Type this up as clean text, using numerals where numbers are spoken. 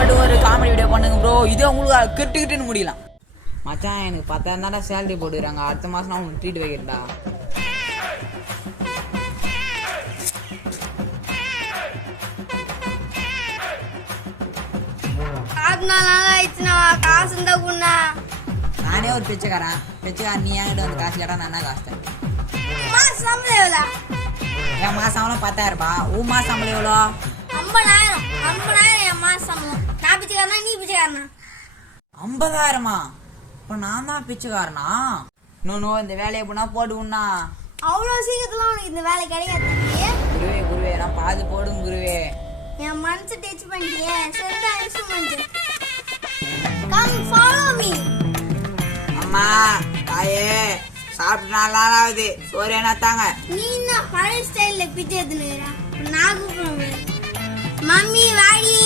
போட்டு ஒரு comedy video பண்ணுங்க ப்ரோ. இதே உங்களுக்கு கிட்டுக்கிட்டுன்னு முடியலாம். மச்சான் எனக்கு 10,000 தான்டா சேலரி போட்டுக்கிறாங்க. அடுத்த மாசம் நான் உங்களுக்கு ட்ரீட் வைக்கிறேன்டா. காசு இருந்தா குண்ணா. நானே ஒரு பிச்சைக்காரன். நீ என்கிட்ட வந்து காசு கேட்டா நான் என்ன காசு தரேன்? என் மாசம் சம்பளம் 10,000 ரூபாய். உன் மாசம் சம்பளம் எவ்வளோ? 50,000 என் மாசம் சம்பளம். நான் பிச்சைக்காரனா நீ பிச்சைக்காரனா? 50,000மா? இப்ப நான் தான் பிச்சைக்காரனா? நோ இந்த வேலையை போனா போடுவோம்னா அவ்வளவு சீக்கிரத்துல உனக்கு இந்த வேலை கிடைக்காது. குருவே நான் பாது போடுங்க குருவே. என் மனசு டச் பண்ணிட்டியே. சரிடா இன்ஸ்ட்ருமெண்ட். Come follow me. அம்மா தாயே சாப்பிட்டு 4 நாள் ஆகுது. சோறு என்ன தாங்க? நீ என்ன பழைய ஸ்டைல்ல பிச்சை எடுத்துனுற? நான் கூப்பிடுறேன். மம்மி வாடி.